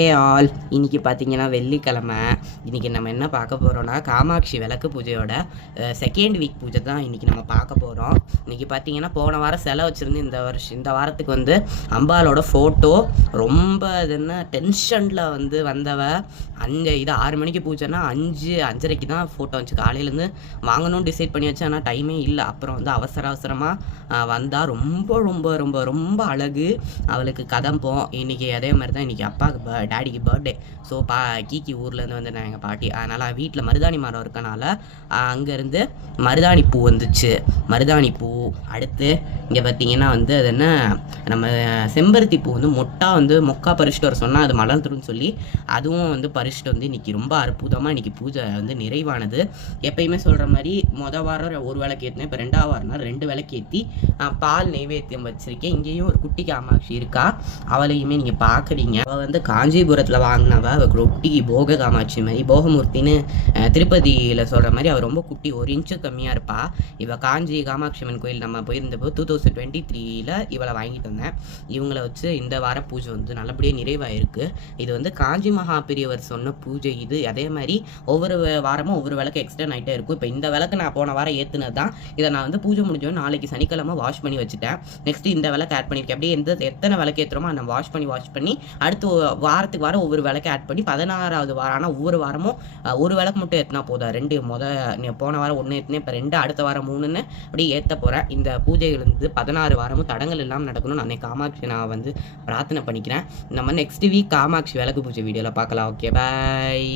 All இன்னைக்கு பார்த்தீங்கன்னா வெள்ளிக்கிழமை. இன்னைக்கு நம்ம என்ன பார்க்க போகிறோம்னா காமாட்சி விளக்கு பூஜையோட செகண்ட் வீக் பூஜை தான் இன்னைக்கு நம்ம பார்க்க போகிறோம். இன்னைக்கு பார்த்தீங்கன்னா போன வாரம் செலை வச்சுருந்து இந்த வாரத்துக்கு வந்து அம்பாலோட ஃபோட்டோ ரொம்ப இதுன்னா டென்ஷனில் வந்தவ 6 மணிக்கு பூஜைன்னா 5:30க்கு தான் ஃபோட்டோ வந்துச்சு. காலையிலேருந்து வாங்கணும்னு டிசைட் பண்ணி வச்சு, ஆனால் டைமே இல்லை. அப்புறம் அவசரமாக வந்தால் ரொம்ப ரொம்ப ரொம்ப ரொம்ப அழகு. அவளுக்கு கதம்பம். இன்றைக்கி அதே மாதிரி தான் இன்றைக்கி அப்பாவுக்கு டேடிக்கு பர்த்டே. ஸோ கீக்கி ஊர்லேருந்து வந்துட்டேன் எங்கள் பாட்டி. அதனால் வீட்டில் மருதாணி மரம் இருக்கனால அங்கேருந்து மருதாணி பூ வந்துச்சு. மருதாணி பூ அடுத்து இங்கே பார்த்தீங்கன்னா அது என்ன நம்ம செம்பருத்தி பூ மொக்கா பறிச்சுட்டு வர சொன்னால் அது மலர்ந்துடும் சொல்லி அதுவும் பறிச்சுட்டு இன்றைக்கி ரொம்ப அற்புதமாக இன்றைக்கி பூஜை நிறைவானது. எப்பயுமே சொல்கிற மாதிரி வாரம் ஒரு விளக்கு ஏற்றினேன். இப்போ 2வது வாரம்னா 2 விளக்கு ஏற்றி பால் நெய்வேத்தியம் வச்சுருக்கேன். இங்கேயும் ஒரு குட்டி காமாட்சி இருக்கா. அவளையுமே நீங்கள் பார்க்குறீங்க. அவள் காஞ்சிபுரத்தில் வாங்கினவ. அவள் குட்டிக்கு போக காமாட்சி மாதிரி போகமூர்த்தின்னு திருப்பதியில் சொல்கிற மாதிரி அவள் ரொம்ப குட்டி, 1 இன்ச்சு கம்மியாக இருப்பாள். இவள் காஞ்சி காமாட்சி அம்மன் கோயில் நம்ம போயிருந்தப்போ 2023ல் இவளை வாங்கிட்டு வந்தேன். இவங்களை வச்சு இந்த வார பூஜை நல்லபடியாக நிறைவாயிருக்கு. இது காஞ்சி மகா பெரியவர் சொன்ன பூஜை. இது அதே மாதிரி ஒவ்வொரு வாரமும் ஒவ்வொரு விளக்கு எக்ஸ்டர்ன் ஆகிட்டே இருக்கும். இப்போ இந்த விளக்கு நான் போன வாரம் ஏற்றுனது தான். இதை நான் பூஜை முடிஞ்சோம் நாளைக்கு சனிக்கிழமை வாஷ் பண்ணி வச்சுட்டேன். நெக்ஸ்ட்டு இந்த விளக்கு ஆட் பண்ணியிருக்கேன். அப்படியே எத்தனை விளக்கு ஏற்றுறோமோ அதை வாஷ் பண்ணி அடுத்து வாரத்துக்கு வாரம் ஒவ்வொரு விளக்கு ஆட் பண்ணி 16வது வாரம். ஆனால் ஒவ்வொரு வாரமும் ஒரு விளக்கு மட்டும் ஏற்றினா போதும். 2 போன வாரம் 1 ஏற்றினேன். இப்போ 2 அடுத்த வாரம் 3ன்னு அப்படி ஏற்ற போகிறேன். இந்த பூஜைகள் 16 வாரமும் தடங்கள் இல்லாமல் நடக்கணும்னு அன்னைக்கு காமாட்சி நான் பிரார்த்தனை பண்ணிக்கிறேன். நம்ம நெக்ஸ்ட் வீக் காமாட்சி விளக்கு பூஜை வீடியோவில் பார்க்கலாம். ஓகே, பாய்.